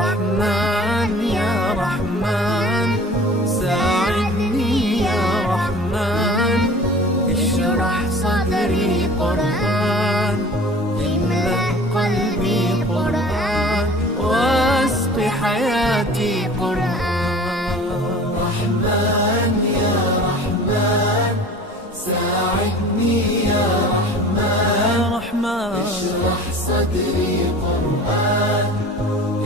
رحمن يا رحمن ساعدني يا رحمن اشرح صدري قرآن املأ قلبي قرآن واسق حياتي قرآن. رحمن يا رحمن ساعدني يا رحمن اشرح صدري قرآن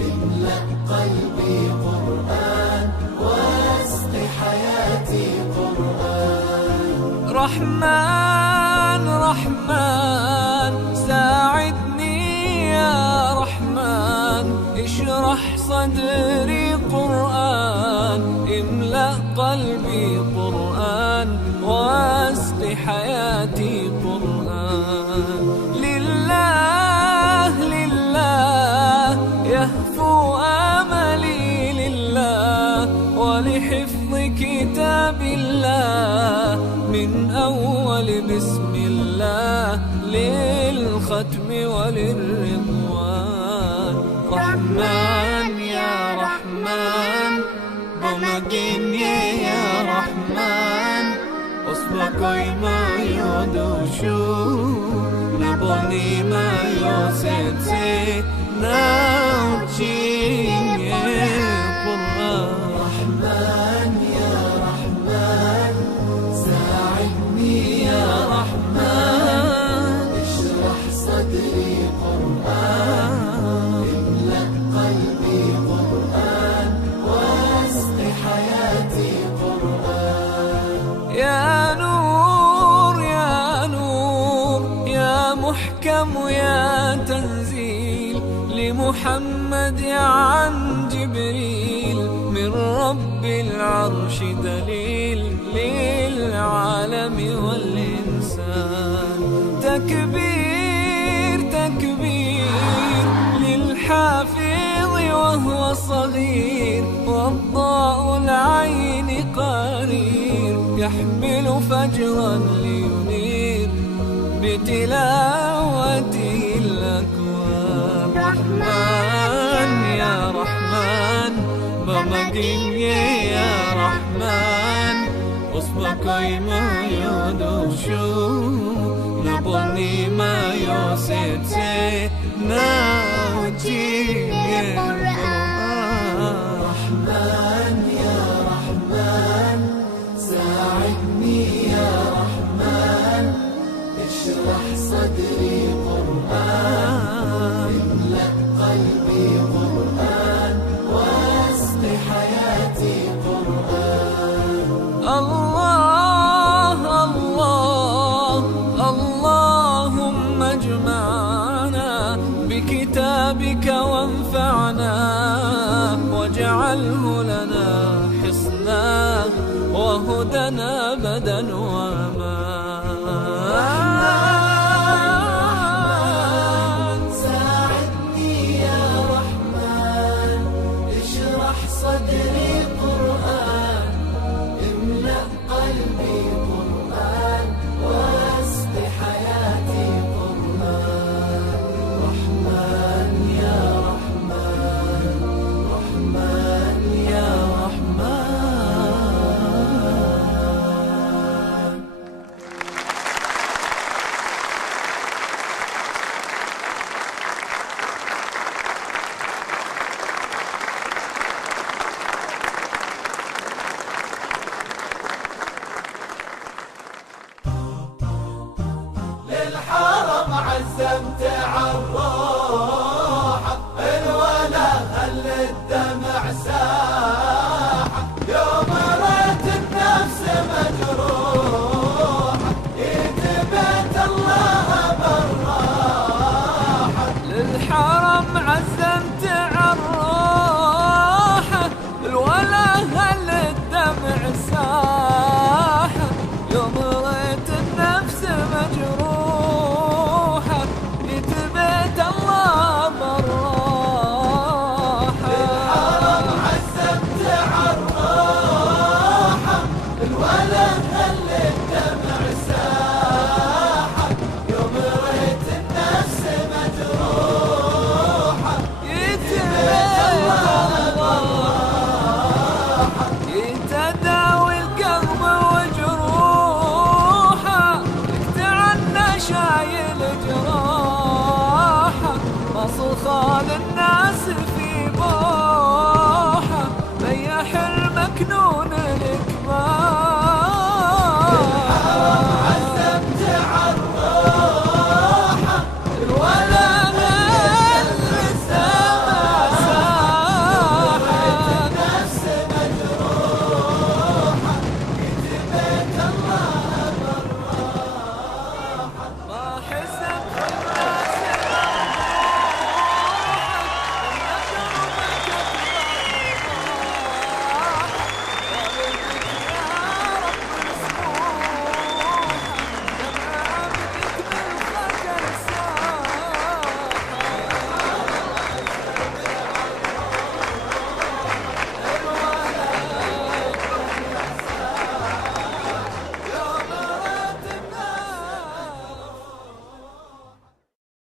املأ قلبي قرآن واسق حياتي قرآن. رحمن رحمن ساعدني يا رحمن اشرح صدري قرآن املأ قلبي قرآن واسق حياتي قرآن. لله لله يهفو آملي لله ولحفظ كتاب الله من أول بسم الله للختم وللرضوان. رحمن يا رحمن بمجيني يا رحمن أصبحي ما يدوشو نبني ما يوسنسي ناوتشيني قرآن. رحمن يا رحمن ساعدني يا رحمن اشرح صدري قرآن املأ قلبي قرآن واسق حياتي قرآن. يا نور يا نور يا محكم يا تنزيل لمحمد عن جبريل من رب العرش دليل للعالم والإنسان. تكبير تكبير للحافظ وهو صغير والضاء العين قرير يحمل فجرا لينير بتلاوته الأكوان. رحمن يا رحمن بمجيني يا رحمن أصبحي ما يدوشو نبني ما يوسنسي ناوتشيني قرآن. رحمن يا رحمن ساعدني يا رحمن اشرح صدري قرآن املأ قلبي قرآن واسق حياتي قرآن. الله الله اللهم اجمعنا بكتابك وانفعنا واجعله لنا حصنا وهدنا أبدا وأمان. ساعدني يا رحمن اشرح صدري قرآن املأ قلبي قرآن واسق حياتي قرآن. رحمن يا رحمن رحمن يا رحمن. للحرم عزمت عالراس